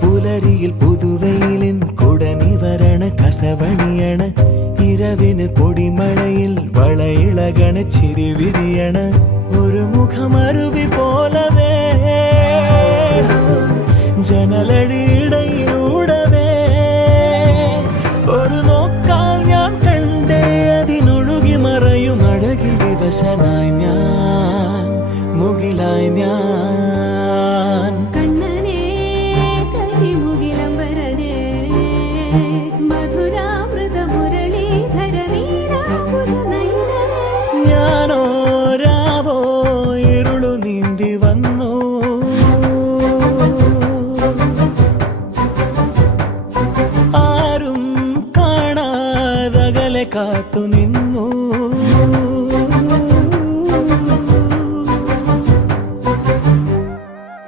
പുലരിയിൽ പുതുവെയിലിൻ കുടനിവരണ കസവണിയണ ഇരവിന് പൊടിമഴയിൽ വളയിളകണ ചിരിവിരിയണ ഒരു മുഖമരുവി പോലവേ ജനലഴിയിടയിലൂടവേ ഒരു നോക്കാൽ ഞാൻ കണ്ടേ അതിനൊഴുകി മറയും അഴകിൽ വിവശനായി ഞാൻ മുകിലായി ഞാൻ കണ്ണനേ കരിമുകിലംബരനേ മധുരാമൃത മുരളീധര നീരാംബുജനയനനേ ഞാനോ രാവോ ഇരുളു നീന്തി വന്നു ആരും കാണാതകലെ കാത്തു നിന്നു